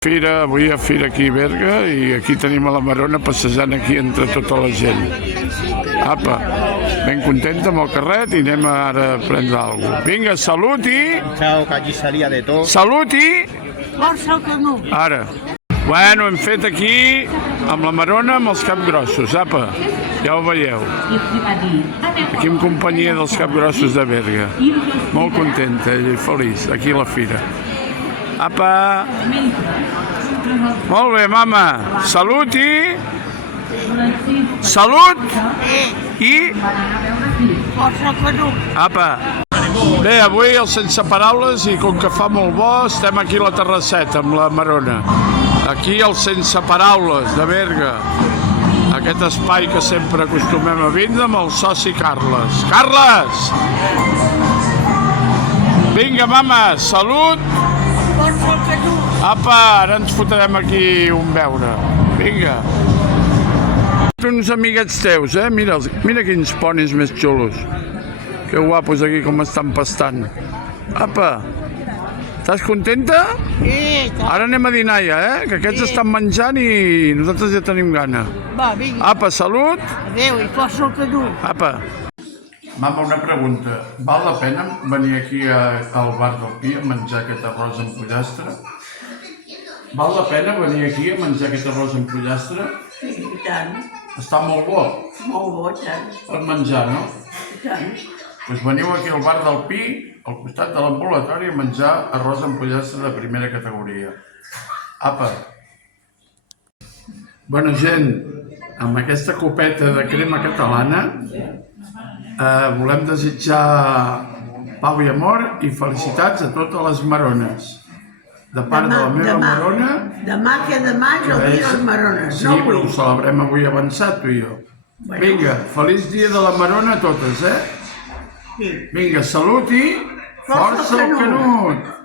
Fira, avui hi ha fira aquí a Berga i aquí tenim a la Marona passejant aquí entre tota la gent. Apa, ben contenta amb el carret i anem ara a prendre alguna cosa. Vinga, salut i... Chao, que allí salía de todo. Salut i... Força el canó. Ara. Bueno, hem fet aquí amb la Marona amb els capgrossos, apa, ja ho veieu. Aquí en companyia dels capgrossos de Berga. Molt contenta i feliç, aquí a la fira. Apa! Molt bé, mama. Salut i... Salut i... Força el canó. Apa! Bé, avui el Sense Paraules i com que fa molt bo estem aquí a la terrasseta amb la Marona. Aquí el Sense Paraules de Berga. Aquest espai que sempre acostumem a vindre amb el soci Carles. Carles! Vinga, mama, salut! Força el canó. Apa, ara ens fotrem aquí un beure. Vinga. Uns amiguets teus, Mira quins ponis més xulos. Que guapos aquí com estan pastant. Apa, estàs contenta? Sí, Ara anem a dinar ja, Que aquests estan menjant i nosaltres ja tenim gana. va, vinga. Apa, salut. Adéu i força el canó. Apa. Mama, una pregunta. Val la pena venir aquí al bar del Pi a menjar aquest arròs amb pollastre? Val la pena venir aquí a menjar aquest arròs amb pollastre? Sí, i tant. Està molt bo Molt bo, i tant. per menjar, no? I tant. Doncs veniu aquí al bar del Pi, al costat de l'ambulatori, a menjar arròs amb pollastre de primera categoria. Apa! Bona gent, amb aquesta copeta de crema catalana volem desitjar pau i amor i felicitats a totes les marones. De part de la meva Marona... Demà que demà és el dia de les Marones, Sí, no però avui. ho celebrem avui avançat, tu i jo. Bueno. Vinga, feliç dia de la Marona a totes, Sí. Vinga, salut i... Força el Força el Canut! Canut!